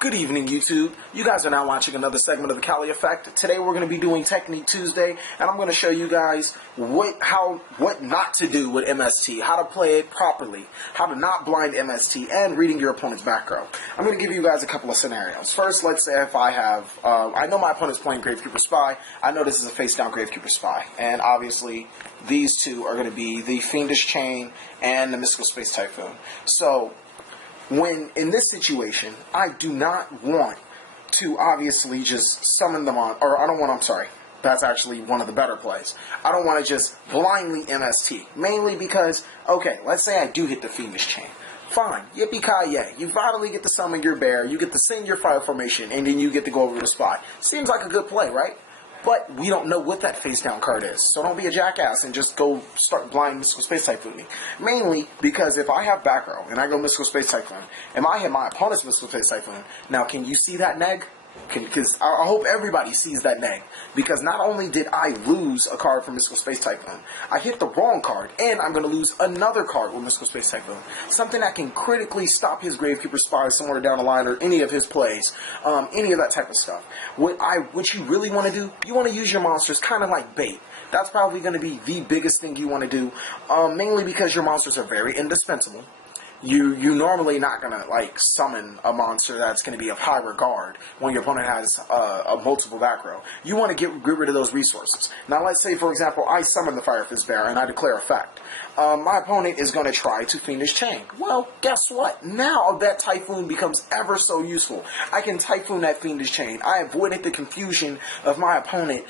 Good evening, YouTube. You guys are now watching another segment of the Cali Effect. Today we're going to be doing Technique Tuesday, and I'm going to show you guys what not to do with MST, how to play it properly, how to not blind MST, and reading your opponent's back row. I'm going to give you guys a couple of scenarios. First, let's say if I have, I know my opponent's playing Gravekeeper Spy. I know this is a face-down Gravekeeper Spy, and obviously these two are going to be the Fiendish Chain and the Mystical Space Typhoon. So, when in this situation, I do not want to obviously just summon them on, or I don't want, I'm sorry, that's actually one of the better plays. I don't want to just blindly MST, mainly because, okay, let's say I do hit the Fiendish Chain. Fine, yippee-ki-yay. You finally get to summon your bear, you get to send your fire formation, and then you get to go over to the spy. Seems like a good play, right? But we don't know what that face-down card is. So don't be a jackass and just go start blind Mystical Space Typhooning. Mainly because if I have Backrow and I go Mystical Space Typhoon, and I hit my opponent's Mystical Space Typhoon, now can you see that neg? Because I hope everybody sees that neg. Because not only did I lose a card from Mystical Space Typhoon, I hit the wrong card, and I'm going to lose another card with Mystical Space Typhoon. Something that can critically stop his Gravekeeper Spy somewhere down the line, or any of his plays, any of that type of stuff. What you really want to do, you want to use your monsters kind of like bait. That's probably going to be the biggest thing you want to do, mainly because your monsters are very indispensable. You normally not going to, like, summon a monster that's going to be of high regard when your opponent has a multiple back row. You want to get rid of those resources. Now, let's say, for example, I summon the Fire Fist Bear and I declare effect. My opponent is going to try to Fiendish Chain. Well, guess what? Now that Typhoon becomes ever so useful. I can Typhoon that Fiendish Chain. I avoided the confusion of my opponent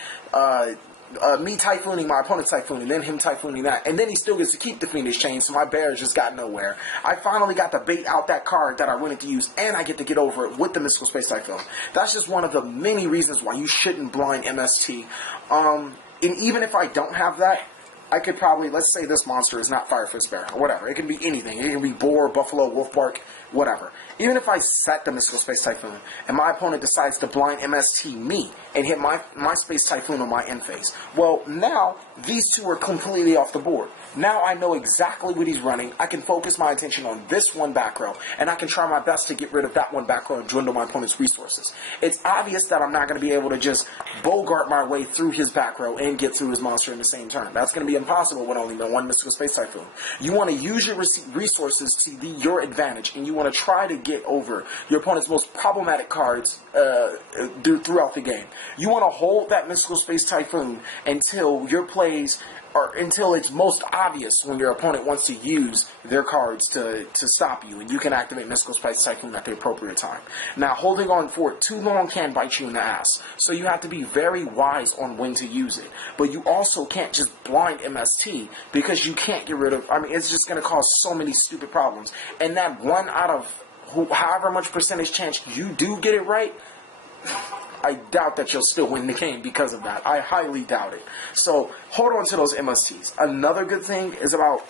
me Typhooning my opponent's Typhoon, and then him Typhooning that, and then he still gets to keep the Fiendish Chain, so my bears just got nowhere. I finally got to bait out that card that I wanted to use, and I get to get over it with the Mystical Space Typhoon. That's just one of the many reasons why you shouldn't blind MST. And even if I don't have that, I could probably, let's say this monster is not Fire Fist Bear, or whatever. It can be anything. It can be Boar, Buffalo, Wolfbark, whatever. Even if I set the Mystical Space Typhoon, and my opponent decides to blind MST me, and hit my Space Typhoon on my end phase, well, now, these two are completely off the board. Now I know exactly what he's running. I can focus my attention on this one back row, and I can try my best to get rid of that one back row and dwindle my opponent's resources. It's obvious that I'm not going to be able to just bogart my way through his back row and get through his monster in the same turn. That's going to be impossible with only one Mystical Space Typhoon. You want to use your resources to your advantage, and you want to try to get over your opponent's most problematic cards throughout the game. You want to hold that Mystical Space Typhoon until your plays, or until it's most obvious when your opponent wants to use their cards to stop you, and you can activate Mystical Space Typhoon at the appropriate time. Now, holding on for it too long can bite you in the ass, so you have to be very wise on when to use it. But you also can't just blind MST, because you can't get rid of, I mean, it's just going to cause so many stupid problems. And that one out of however much percentage chance you do get it right, I doubt that you'll still win the game because of that. I highly doubt it. So, hold on to those MSTs. Another good thing is about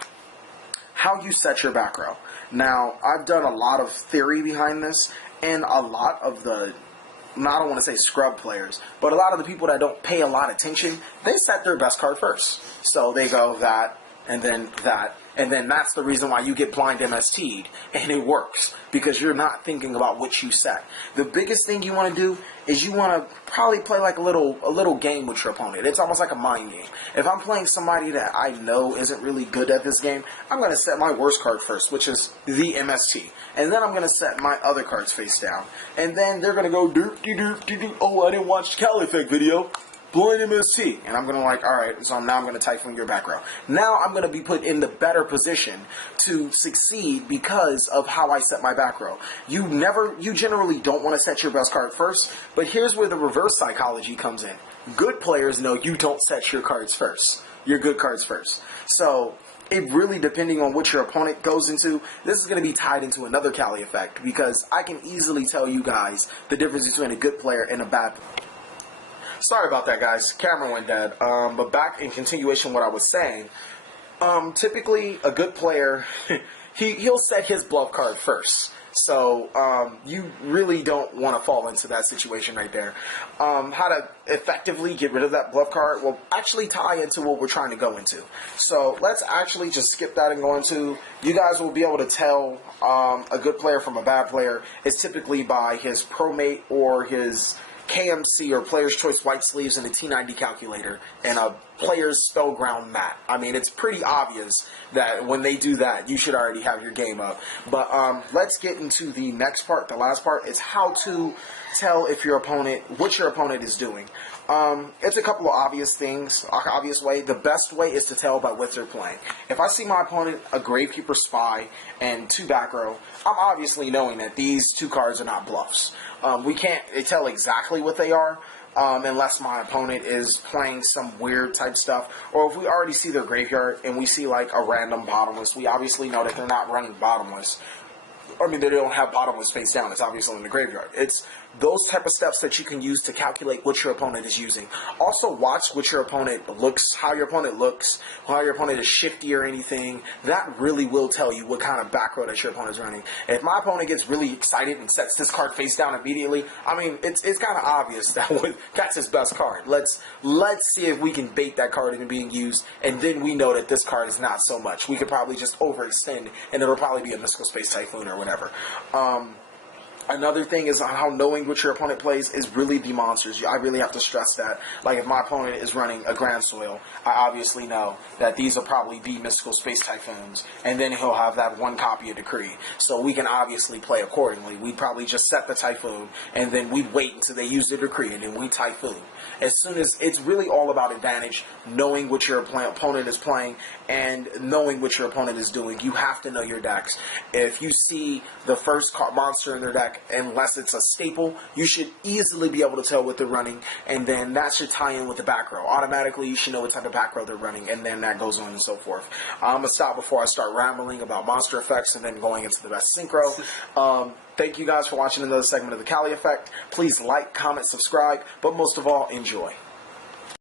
how you set your back row. Now, I've done a lot of theory behind this, and a lot of the, I don't want to say scrub players, but a lot of the people that don't pay a lot of attention, they set their best card first. So they go that, and then that, and then that's the reason why you get blind MST'd, and it works, because you're not thinking about what you set. The biggest thing you want to do is you want to probably play like a little game with your opponent. It's almost like a mind game. If I'm playing somebody that I know isn't really good at this game, I'm going to set my worst card first, which is the MST. And then I'm going to set my other cards face down. And then they're going to go, doop, oh, I didn't watch the TheCaliEffect video. Blind MST, and I'm going to alright, so now I'm going to Typhoon your back row. Now I'm going to be put in the better position to succeed because of how I set my back row. You generally don't want to set your best card first, but here's where the reverse psychology comes in. Good players know you don't set your cards first. Your good cards first. So, it really, depending on what your opponent goes into, this is going to be tied into another Cali effect, because I can easily tell you guys the difference between a good player and a bad player. Sorry about that, guys. Camera went dead. But back in continuation what I was saying, typically a good player, he'll set his bluff card first. So you really don't want to fall into that situation right there. How to effectively get rid of that bluff card will actually tie into what we're trying to go into. So let's actually just skip that and go into. You guys will be able to tell a good player from a bad player is typically by his pro mate or his KMC or Player's Choice white sleeves and a T90 calculator and a Player's Spellground mat. I mean, it's pretty obvious that when they do that, you should already have your game up. But let's get into the next part. The last part is how to tell if your opponent, what your opponent is doing. It's a couple of obvious things, obvious way. The best way is to tell by what they're playing. If I see my opponent a Gravekeeper Spy and 2 Backrow, I'm obviously knowing that these 2 cards are not bluffs. We can't tell exactly what they are unless my opponent is playing some weird type stuff. Or if we already see their graveyard and we see like a random bottomless, we obviously know that they're not running bottomless. I mean, they don't have bottomless face down. It's obviously in the graveyard. It's those type of steps that you can use to calculate what your opponent is using. Also, watch what your opponent looks, how your opponent looks, how your opponent is shifty or anything. That really will tell you what kind of back row that your opponent is running. If my opponent gets really excited and sets this card face down immediately, I mean, it's kind of obvious that that's his best card. Let's see if we can bait that card into being used, and then we know that this card is not so much. We could probably just overextend, and it'll probably be a Mystical Space Typhoon or whatever. Another thing is how knowing what your opponent plays is really the monsters. I really have to stress that. Like if my opponent is running a Grand Soil, I obviously know that these will probably be Mystical Space Typhoons, and then he'll have that 1 copy of Decree. So we can obviously play accordingly. We'd probably just set the Typhoon, and then we'd wait until they use the Decree, and then we Typhoon. As soon as it's really all about advantage, knowing what your opponent is playing and knowing what your opponent is doing. You have to know your decks. If you see the first monster in their deck, unless it's a staple, you should easily be able to tell what they're running, and then that should tie in with the back row. Automatically, you should know what type of back row they're running, and then that goes on and so forth. I'm going to stop before I start rambling about monster effects and then going into the best synchro. Thank you guys for watching another segment of the Cali Effect. Please like, comment, subscribe, but most of all, enjoy.